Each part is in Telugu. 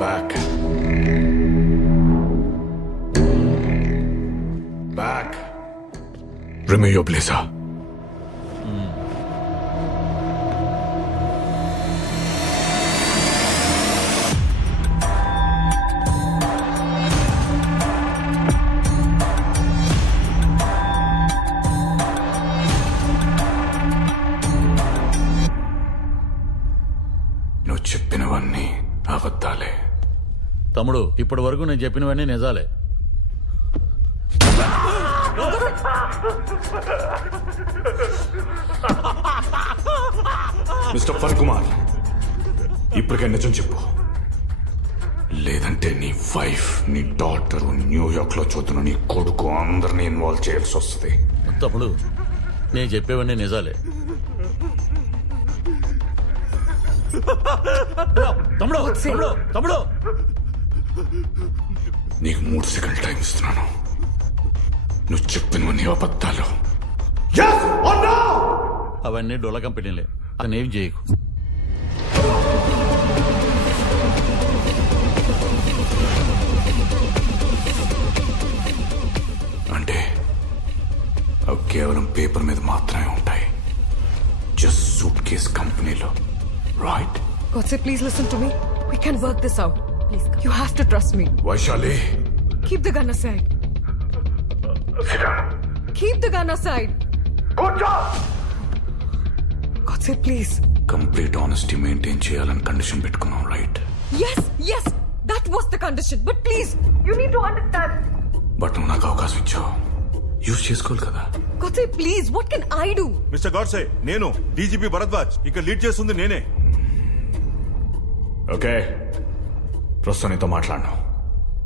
Back. Back. Remove your blazer. నువ్వు చెప్పినవన్నీ అబద్ధాలే. తమ్ముడు, ఇప్పటి వరకు నేను చెప్పినవన్నీ నిజాలే. మిస్టర్ ఫన్ కుమార్, ఇప్పటికే నిజం చెప్పు, లేదంటే నీ వైఫ్, నీ డాటర్, న్యూయార్క్ లో చూస్తున్న నీ కొడుకు అందరినీ ఇన్వాల్వ్ చేయాల్సి వస్తుంది. తమ్ముడు, నేను చెప్పేవన్నీ నిజాలే. తమ్ముడు తమ్ముడు తమ్ముడు, నీకు 3 సెకండ్ టైం ఇస్తున్నాను. నువ్వు చెప్పినవన్నీ అబద్ధాలు. అవన్నీ డొల్ల కంపెనీలే, అతనేం చేయకు. అంటే అవి కేవలం పేపర్ మీద మాత్రమే ఉంటాయి. జస్ట్ సూట్ కేస్ కంపెనీలో, right? Godse, please listen to me. We can work this out. Please come. You have to trust me. Vaishali, Keep the gun aside. sit down. Keep the gun aside. Good job. Godse, please. Complete honesty maintain చేయాలని కండిషన్ పెట్టుకున్నాం, right? Yes, yes. That was the condition. But please, you need to understand. But నువ్వు నాకు అవకాశం ఇచ్చావు, యూజ్ చేసుకోవాలి కదా. Godse, please. What can I do? Mister Godse, నేను డీజీపీ భరద్వాజ్. ఇక్కడ లీడ్ చేస్తుంది నేనే. ఓకే, ప్రస్తుతం నీతో మాట్లాడను.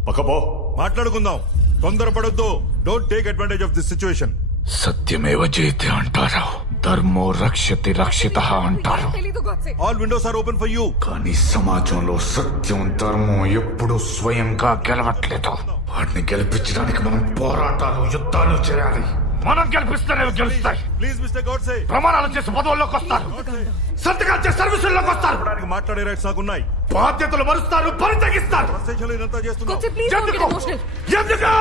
పక్కపో. మాట్లాడుకుందాం, తొందరపడొద్దు. Don't take advantage of this situation. సత్యమేవ జయతే అంటారు, ధర్మో రక్షతి రక్షితః అంటారు. తెలీదు, Godse. All windows are open for you. కానీ సమాజంలో సత్యం, ధర్మం ఎప్పుడూ స్వయంగా గెలవట్లేదు. వాటిని గెలిపించడానికి మనం పోరాటాలు, యుద్ధాలు చేయాలి. మనం గెలిపిస్తేనే గెలుస్తాయి. ప్లీజ్ మిస్టర్ గాడ్సే, ప్రమాణాలు చేసి పదవుల్లోకి వస్తారు, సంతకాలు చేసి సర్వీసుల్లోకి వస్తారు, మాట్లాడే రైట్స్ నాకున్నాయి. బాధ్యతలు మరుస్తారు, పని తగ్గిస్తారు. ప్రశ్నలు ఇదంతా చేస్తున్నాం. Godse, please don't get emotional. ఎందుకు?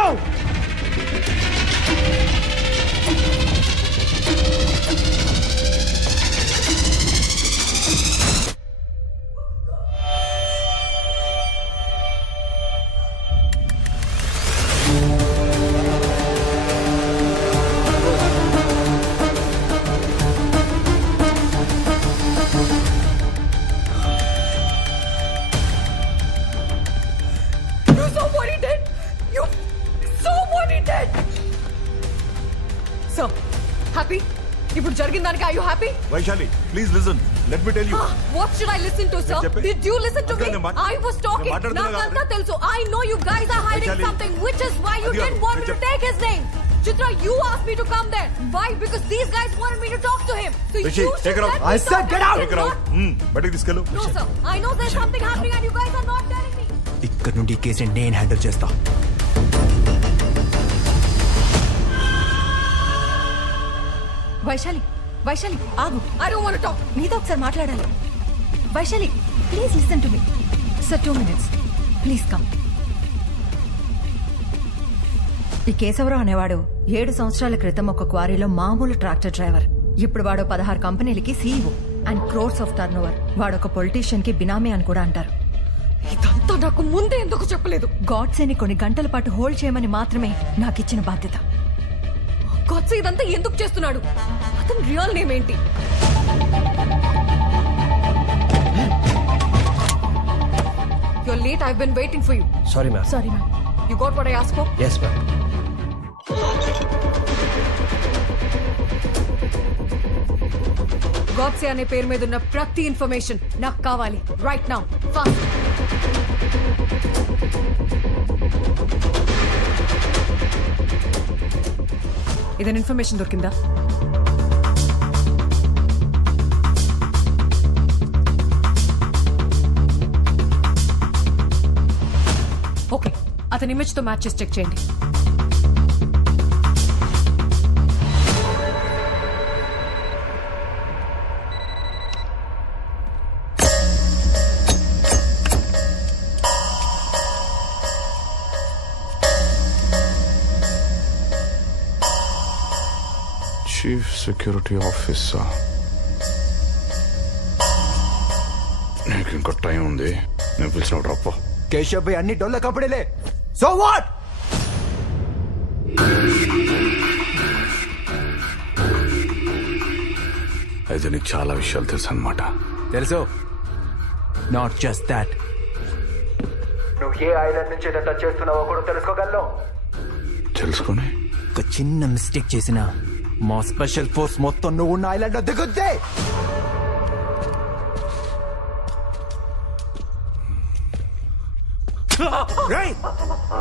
You saw what he did. You saw what he did. So, happy? ఇప్పుడు జరిగిన దానికి are you happy? Vaishali, please listen. Let me tell you. What should I listen to, sir? చెప్పే. Did you listen to me? అదే నేను I was talking. నేను మాట్లాడుతున్నా నాకంతా కదా. తెలుసు. I know you guys are hiding Vaishali. something, which is why you అది didn't కాదు. want me to నేను take his name. Chitra, you asked me to come there. Why? Because these guys wanted me to talk to him. So Rishi, you take should her out. let me I talk get and out. you Take her out. not- బయటికి తీసుకెళ్ళు. No, sir. I know there's something happening and you guys are not telling me. ఇక్కడ నుండి ఈ కేసుని నేను హ్యాండిల్ చేస్తా. వైశాలి, వైశాలి ఆగు. I don't want to talk. నీతో ఒకసారి మాట్లాడాలి. Vaishali, please listen to me. Sir 2 minutes please come. ఈ కేశవరావు అనేవాడు 7 సంవత్సరాల క్రితం ఒక క్వారీలో మామూలు ట్రాక్టర్ డ్రైవర్. ఇప్పుడు వాడు 16 కంపెనీలకి CEO and crores of turnover. వాడొక పొలిటీషియన్ కి బినామీ అని కూడా అంటారు. ఇదంతా నాకు ముందే ఎందుకు చెప్పలేదు? గాడ్సేని కొన్ని గంటల పాటు హోల్డ్ చేయమని మాత్రమే నాకు ఇచ్చిన బాధ్యత. గాడ్సే ఇదంతా ఎందుకు చేస్తున్నాడు? అతని రియల్ నేమ్ ఏంటి? You're late. I've been waiting for you. Sorry ma'am. Sorry ma'am. You got what I asked for? Yes ma'am. Godse అనే పేరు మీద ఉన్న ప్రతి ఇన్ఫర్మేషన్ నాకు కావాలి. Right now, fast. ఏదైనా ఇన్ఫర్మేషన్ దొరికిందా? ఓకే, అతని ఇమేజ్ తో మ్యాచ్ చేసి చెక్ చేయండి. Chief security officer. నీకు ఇంకా టైం ఉంది. నేను పిలిచిన రప్ప. కేశవ్ భాయ్ అన్ని డొల్ల కపడేలే. So what? అయితే నీకు చాలా విషయాలు తెలుసు అన్నమాట. తెలుసు. నాట్ జస్ట్ దాట్, నువ్వు ఏ ఐలాండ్ నుంచి ఇదంతా చేస్తున్నావో కూడా తెలుసుకోగలను. తెలుసుకొని ఒక చిన్న మిస్టేక్ చేసినా మా స్పెషల్ ఫోర్స్ మొత్తం నువ్వు ఉన్న ఐలాండ్ లో దిగుద్దే.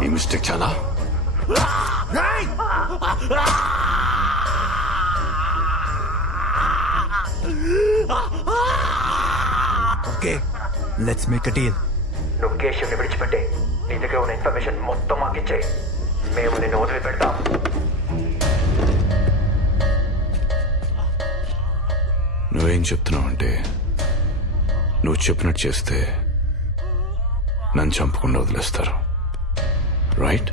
ఈ మిస్టేక్ చాలా. Okay, let's make a deal. నువ్వు కేశవ్ని విడిచిపెట్టే, నీ దగ్గర ఉన్న ఇన్ఫర్మేషన్ మొత్తం మాకిచ్చే, మేము నిన్ను వదిలిపెడతాం. నువ్వేం చెప్తున్నావంటే నువ్వు చెప్పినట్టు చేస్తే నన్ను చంపకుండా వదిలేస్తారు, రైట్?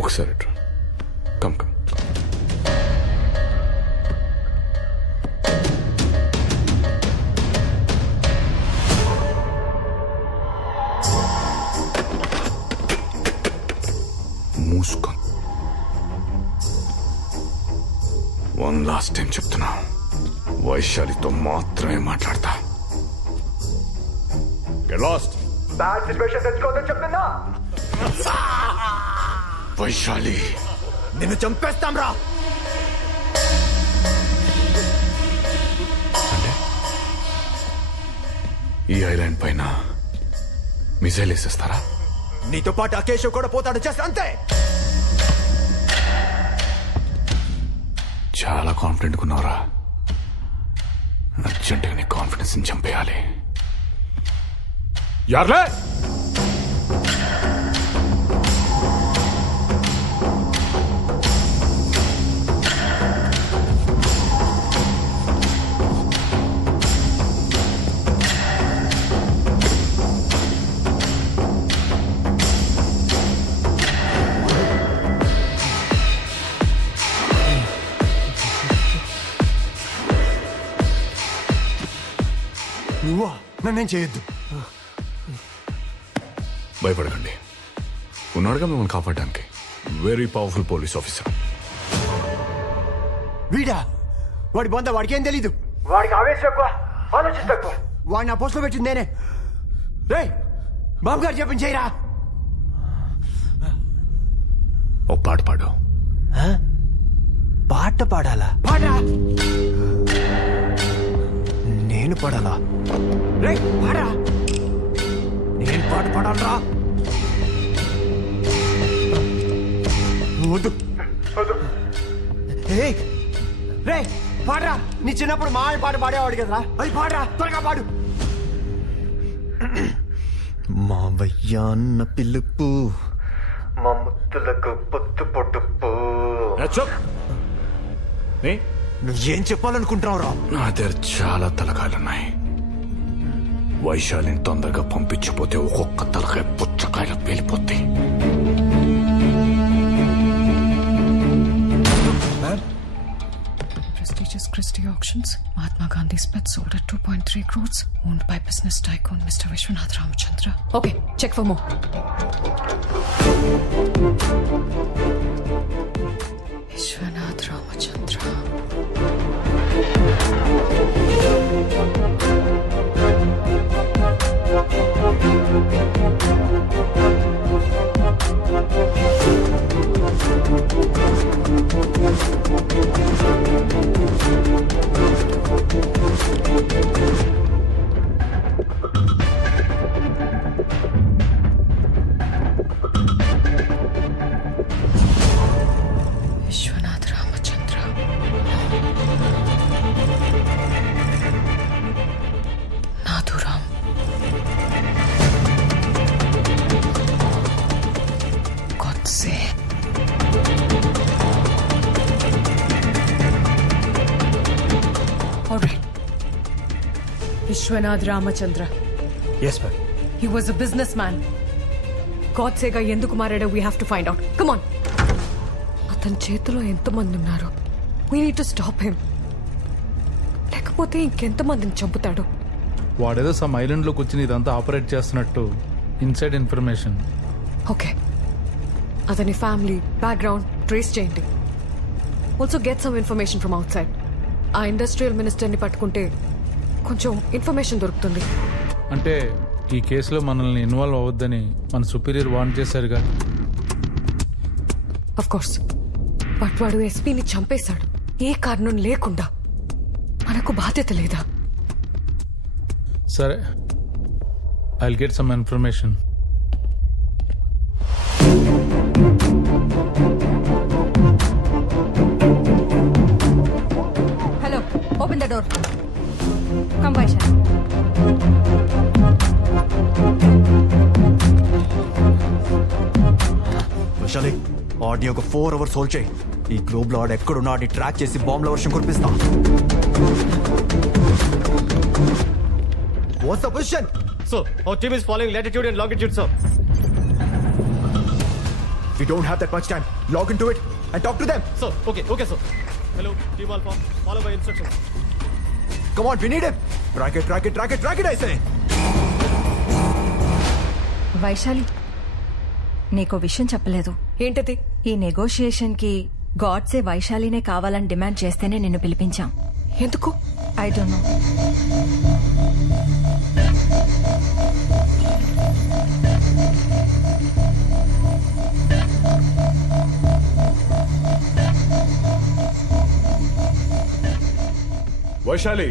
ఒకసారి కమ్ కమ్. మూసుకొని వన్ లాస్ట్ టైం చెప్తున్నా, వైశాలితో మాత్రమే మాట్లాడతా. Get lost. బ్యాడ్ సిచ్యువేషన్ తెచ్చుకోవద్దని చెప్తున్నా. వైశాలి, నిన్ను చంపేస్తాం రా. అంటే ఈ ఐలాండ్ పైన మిసైల్ వేసేస్తారా? నీతో పాటు ఆ కేశవ్ కూడా పోతాడు, చేస్తా అంతే. చాలా కాన్ఫిడెంట్ ఉన్నావురా. అర్జెంటుగా నీ కాన్ఫిడెన్స్ ని చంపేయాలి. యార్లే నువ్వా? నన్నేం చేయొద్దు. భయపడకండి, ఉన్నాడుగా మిమ్మల్ని కాపాడడానికి. Very powerful police officer. వీడా? వాడి బొంద వాడికి ఏం తెలీదు. వాడికి ఆవేశం ఎక్కువ, ఆలోచన తక్కువ. వాడిని ఆ పోస్టులో పెట్టింది నేనే. రే బాబు గారు చెప్పింది చేయరా. ఓ పాట పాడు. పాట పాడాలా? పాడా. నేను పాడాలా? రే పాడా. నేను పాట పాడాలరా? వద్దు వద్దు. రే పాడరా. నీ చిన్నప్పుడు మా పాట పాడేవాడు కదరా, అది పాడరా, త్వరగా పాడు. మావయ్య అన్న పిలుపు, మా ముత్తులకు పొత్తు పొట్టుపు. నువ్వేం చెప్పాలనుకుంటున్నావురా? నా దగ్గర చాలా తలకాయలున్నాయి. వైశాలిని తొందరగా పంపించకపోతే ఒక్కొక్క తలకాయ పుచ్చకాయలు పేలిపోతాయి. Prestigious Christie Auctions. Mahatma Gandhi's pet sold at 2.3 crores. Owned by business tycoon Mr. Vishwanath Ramachandra. Okay, check for more. Vishwanath Ramachandra. Vishwanath Ramachandra. Nathuram. Godse. All right. Vishwanath Ramachandra. Yes, ma'am. He was a businessman. Godsega enduku marado, we have to find out. Come on. అతని చేతిలో ఎంతమంది ఉన్నారు? We need to stop him. లేకపోతే ఇంకెంతమందిని చంపుతాడు. వాడేదో సమ్ ఐలాండ్ లోకి వచ్చి ఇదంతా ఆపరేట్ చేస్తున్నట్టు ఇన్సైడ్ ఇన్ఫర్మేషన్. ఓకే, అతని ఫ్యామిలీ బ్యాక్గ్రౌండ్ ట్రేస్ చేయండి. Also get some information from out side. ఆ ఇండస్ట్రియల్ మినిస్టర్ని పట్టుకుంటే కొంచెం ఇన్ఫర్మేషన్ దొరుకుతుంది. అంటే ఈ కేసులో మనల్ని ఇన్వాల్వ్ అవ్వద్దని మన సుపీరియర్ వార్న్ చేశారుగా. అఫ్ కోర్స్, బట్ వాడు ఎస్పీని చంపేశాడు ఏ కారణం లేకుండా. మనకు బాధ్యత లేదా? సరే, I'll get some information. Hello, open the door. Come Vaishali. Vaishali, ఆడిని ఒక 4 hours హోల్డ్ చేయి. ఈ గ్లోబ్ లో ఆడు ఎక్కడున్నా ఆడిని ట్రాక్ చేసి బాంబుల వర్షం కురిపిస్తా. What's the position? So, our team is following latitude and longitude, sir. We don't have that much time. Log into it and talk to them. Sir, okay, sir. Hello, Team Alpha. Follow my instructions. Come on, we need him. Track it, I say. Vaishali, నీకో విషయం చెప్పలేదు. ఏంటది? ఈ నెగోషియేషన్ కి గాడ్సే వైశాలినే కావాలని డిమాండ్ చేస్తేనే నిన్ను పిలిపించాం. ఎందుకు? I don't know. Vaishali,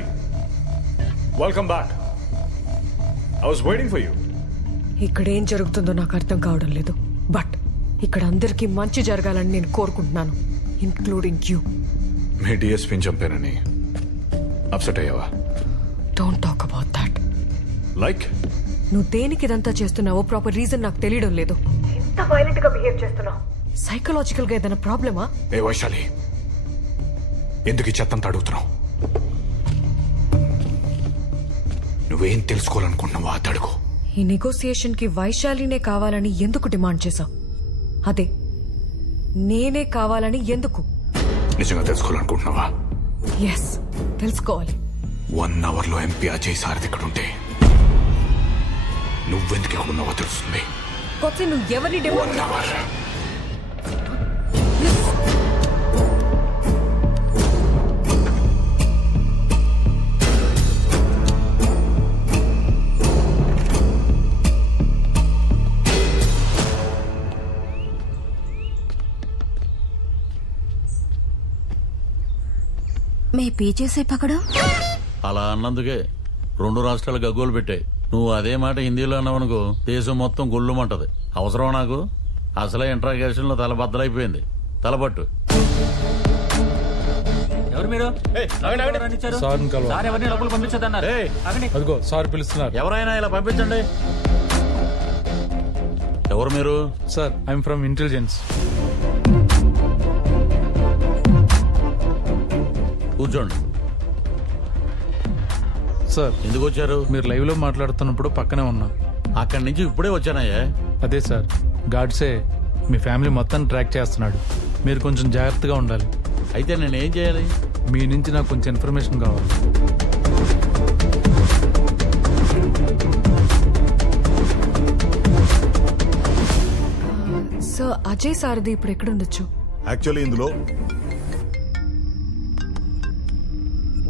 welcome back. I was waiting for you. ఇక్కడ ఏం జరుగుతుందో నాకు అర్థం కావడం లేదు. బట్ ఇక్కడ అందరికీ మంచి జరగాలని నేను కోరుకుంటున్నాను, ఇంక్లూడింగ్ యూ. మీ డిఎస్పీని చంపానని అప్సెట్ అయ్యావా? Don't talk about that. Like నువ్వు దేనికి ఇదంతా చేస్తున్నావో ప్రాపర్ రీజన్ నాకు తెలియడం లేదు. ఇంత వైలెంట్ గా బిహేవ్ చేస్తున్నావు. సైకలాజికల్ గా ఏదైనా ప్రాబ్లమా? ఏ వైశాలి, ఎందుకు ఈ చెత్తంతా అడుగుతున్నావు? నువ్వేం తెలుసుకోవాలనుకుంటున్నావో అది అడుగు. ఈ నెగోసియేషన్ కి వైశాలినే కావాలని ఎందుకు డిమాండ్ చేశావు? అదే, నేనే కావాలని ఎందుకు? నిజంగా తెలుసుకోవాలనుకుంటున్నావా? ఎస్, తెలుసుకోవాలి. 1 hour లో ఎంపీ అజయ్ సారథి ఇక్కడ ఉంటే నువ్వెందుకు ఇక్కడ ఉన్నావో తెలుస్తుంది. కొత్త నువ్వు ఎవరిని డిమాండ్? 1 hour. మే పీछे से पकड़ो. అలా అన్నందుకే 2 రాష్ట్రాలు గగ్గోలు పెట్టాయి. నువ్వు అదే మాట హిందీలో అన్నావనుకో దేశం మొత్తం గొల్లుమంటది. అవసరం నాకు? అసలే ఇంట్రాగేషన్ లో తల బద్దలైపోయింది. తలపట్టు. ఎవరు మీరు? సార్ని కలవాలి. సార్ ఎవరిని లోపల పంపించదన్నారు. అదిగో సార్ పిలుస్తున్నారు. ఎవరైనా ఇలా పంపించండి. ఎవరు మీరు? Sir, I'm from intelligence. కూర్చోండి. సార్, ఎందుకు వచ్చారు? మీరు లైవ్ లో మాట్లాడుతున్నప్పుడు పక్కనే ఉన్నా. అక్కడి నుంచి ఇప్పుడే వచ్చానయ్యా. అదే సార్, గాడ్సే మీ ఫ్యామిలీ మొత్తం ట్రాక్ చేస్తున్నాడు. మీరు కొంచెం జాగ్రత్తగా ఉండాలి. అయితే నేనేం చేయాలి? మీ నుంచి నాకు కొంచెం ఇన్ఫర్మేషన్ కావాలి. సార్, అజయ్ సారథి ఇప్పుడు ఎక్కడుండొచ్చు? యాక్చువల్లీ ఇందులో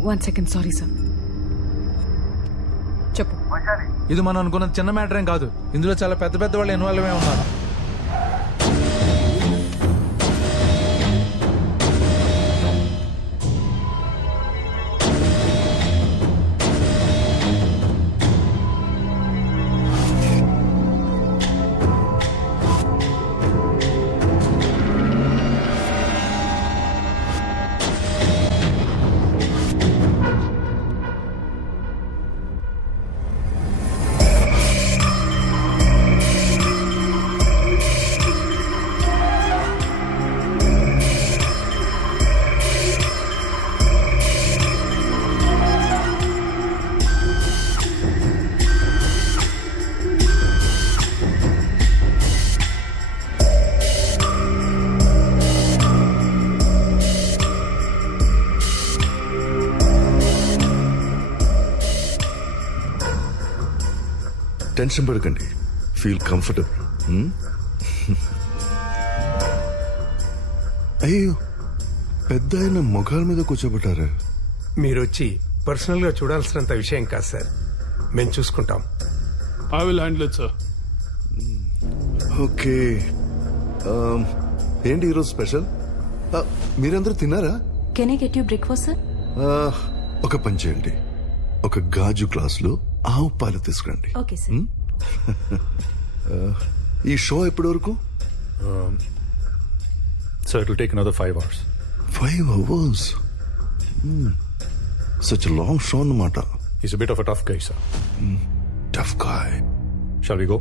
1 second, సారీ సార్. చెప్పు. ఇది మనం అనుకున్న చిన్న మ్యాటర్ ఏం కాదు. ఇందులో చాలా పెద్ద పెద్ద వాళ్ళు ఇన్వాల్వ్ అయి ఉన్నారు. టెన్షన్ పడకండి, ఫీల్ కంఫర్టబుల్. అయ్యో, పెద్ద ఆయన మొఖాల మీద కూర్చోబెట్టారా? మీరు వచ్చి పర్సనల్ గా చూడాల్సినంత విషయం కాదు సార్, మేము చూసుకుంటాం. I will handle it sir. Okay, ఏంటి ఈరోజు స్పెషల్? మీరందరూ తిన్నారా? Can I get you breakfast sir? ఒక పని చేయండి, ఒక గాజు గ్లాసులో ఆవు పాలు తీసుకురండి. Okay sir. ఈ షో ఎప్పటి వరకు? Sir, it will take another 5 hours. 5 hours? Such a long show అన్నమాట. He's a bit of a tough guy, sir. Tough guy. Shall we go?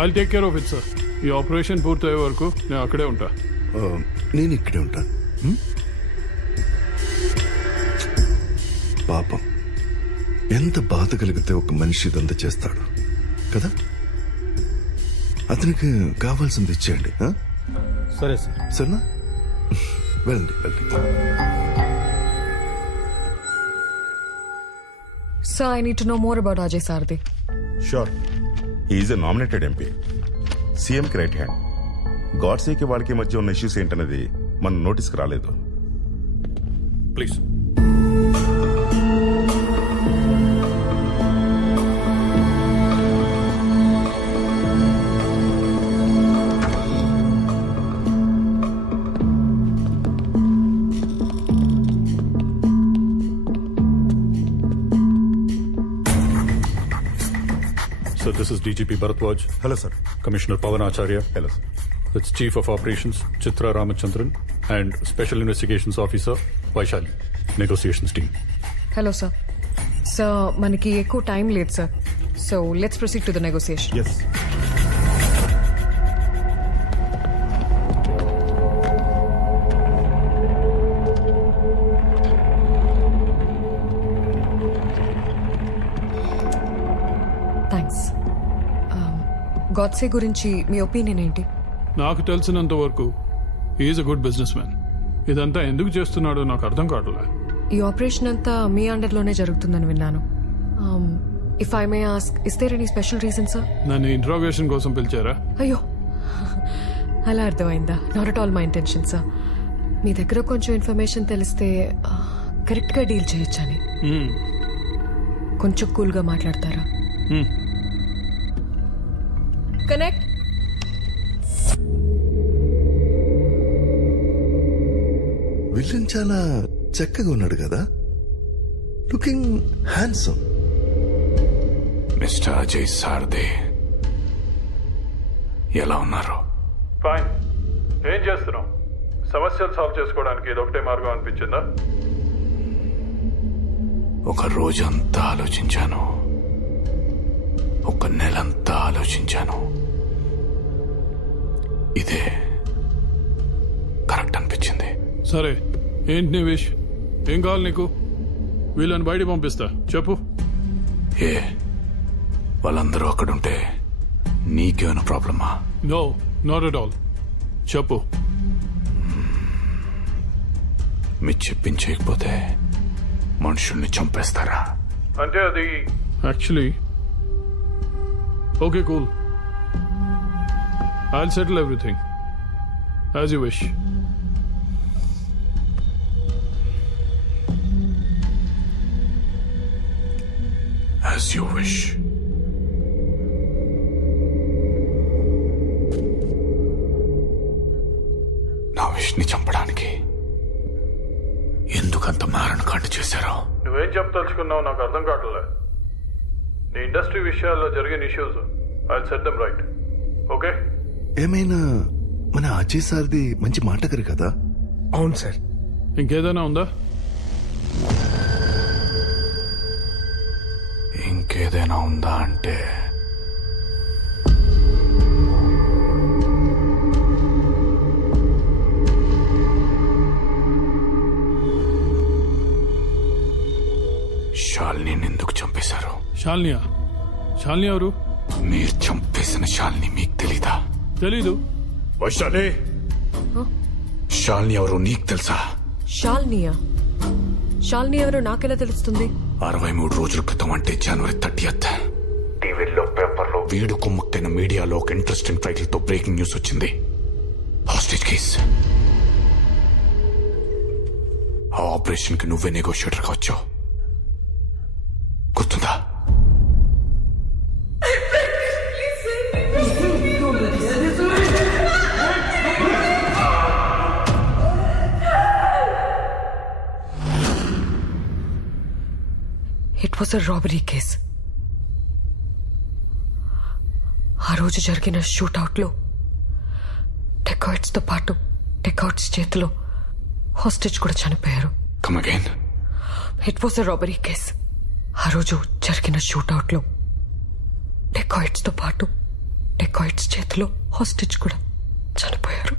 I'll take care of it, sir. ఈ ఆపరేషన్ పూర్తయ్యే వరకు నేను అక్కడే ఉంటా. నేను ఇక్కడే ఉంటాను. పాపం, ఎంత బాధ కలిగితే ఒక మనిషి ఇదంతా చేస్తాడు కదా. అతనికి కావాల్సింది ఇచ్చేయండి. సరే సార్. సరేనా? వెళ్ళండి వెళ్ళండి. Sir, I need to know more about Ajay Sardi. Sure. He is a nominated MP. CM కి రైట్ హ్యాండ్. గాడ్సేకి వాళ్ళకి మధ్య ఉన్న ఇష్యూస్ ఏంటనేది మన నోటీస్కి రాలేదు. Please. So this is DGP Bharatwaj. Hello, sir. Commissioner Pawan Acharya. Hello, sir. That's Chief of Operations Chitra Ramachandran and Special Investigations Officer Vaishali. Negotiations team. Hello, sir. Sir, మనకి ఎక్కువ టైం లేదు sir. So let's proceed to the negotiation. Yes. Thanks. Godse గురించి మీ ఒపీనియన్ ఏంటి? నాకు తెలిసినంత వరకు is a good business man. ఇదంతా ఎందుకు చేస్తున్నాడో నాకు అర్థం కావట్లే. ఈ ఆపరేషన్ అంతా మీ అండర్లోనే జరుగుతుందని విన్నాను. If I may ask, is there any special reason sir? నన్ను ఇంట్రాగేషన్ కోసం పిలిచారా? అయ్యో, అలా అర్థమైందా? Not at all my intention sir. మీ దగ్గర కొంచెం ఇన్ఫర్మేషన్ తెలిస్తే కరెక్ట్ గా డీల్ చేయొచ్చని. కొంచెం కూల్ గా మాట్లాడతారా? కనెక్ట్. విలన్ చాలా చక్కగా ఉన్నాడు కదా, లుకింగ్ హ్యాండ్సమ్. మిస్టర్ అజయ్ సార్దే, ఎలా ఉన్నారు? ఫైన్. ఏం చేస్తున్నావు? సమస్యలు సాల్వ్ చేసుకోవడానికి ఇది ఒకటే మార్గం అనిపించిందా? ఒక రోజంతా ఆలోచించాను, ఒక నెలంతా ఆలోచించాను. ఇదే కరెక్ట్ అనిపించింది. సరే, ఏంటి నీ విష్? ఏం కావాలి నీకు? వీళ్ళని బయటికి పంపిస్తా, చెప్పు. ఏ, వాళ్ళందరూ అక్కడుంటే నీకేమైనా ప్రాబ్లమా? No, not at all. చెప్పు. మీరు చెప్పించకపోతే మనుషుల్ని చంపేస్తారా? అంటే అది actually okay, cool. I'll settle everything as you wish. As you wish. నా విష్ ని చంపడానికి ఎందుకంత మారణకాండ చేశారో? నువ్వేం చెప్పదలుచుకున్నావు నాకు అర్థం కావట్లే. నీ ఇండస్ట్రీ విషయాల్లో జరిగిన issues I'll set them right. Okay? ఏమైనా మన అజయ్ సార్ది మంచి మాటగారు కదా? అవును సార్. ఇంకేదైనా ఉందా? ఇంకేదైనా ఉందా అంటే శాలిని ఎందుకు చంపేశారు? శాలినియా? శాలిని ఎవరు? మీరు చంపేసిన శాలిని మీకు తెలీదా? తెలీదు. వైశాలి, శాలిని ఎవరు నీకు తెలుసా? శాలినియా? శాలిని ఎవరో నాకెలా తెలుస్తుంది? 63 రోజుల క్రితం, అంటే జనవరి 30th టీవీల్లో పేపర్లో వీడు కుమ్మక్కైన మీడియాలో ఒక ఇంట్రెస్టింగ్ టైటిల్ తో బ్రేకింగ్ న్యూస్ వచ్చింది. Hostage case. ఆ ఆపరేషన్ కి నువ్వే నెగోషియేటర్ గా వచ్చావు, గుర్తుందా? It was a robbery case. ఆ రోజు జరిగిన షూట్అవుట్ లో డెకాయిట్స్ తో పాటు డెకాయిట్స్ చేతిలో హాస్టేజ్ కూడా చనిపోయారు. Come again. It was a robbery case. ఆ రోజు జరిగిన షూట్అవుట్ లో డెకాయిట్స్ తో పాటు డెకాయిట్స్ చేతిలో హాస్టేజ్ కూడా చనిపోయారు.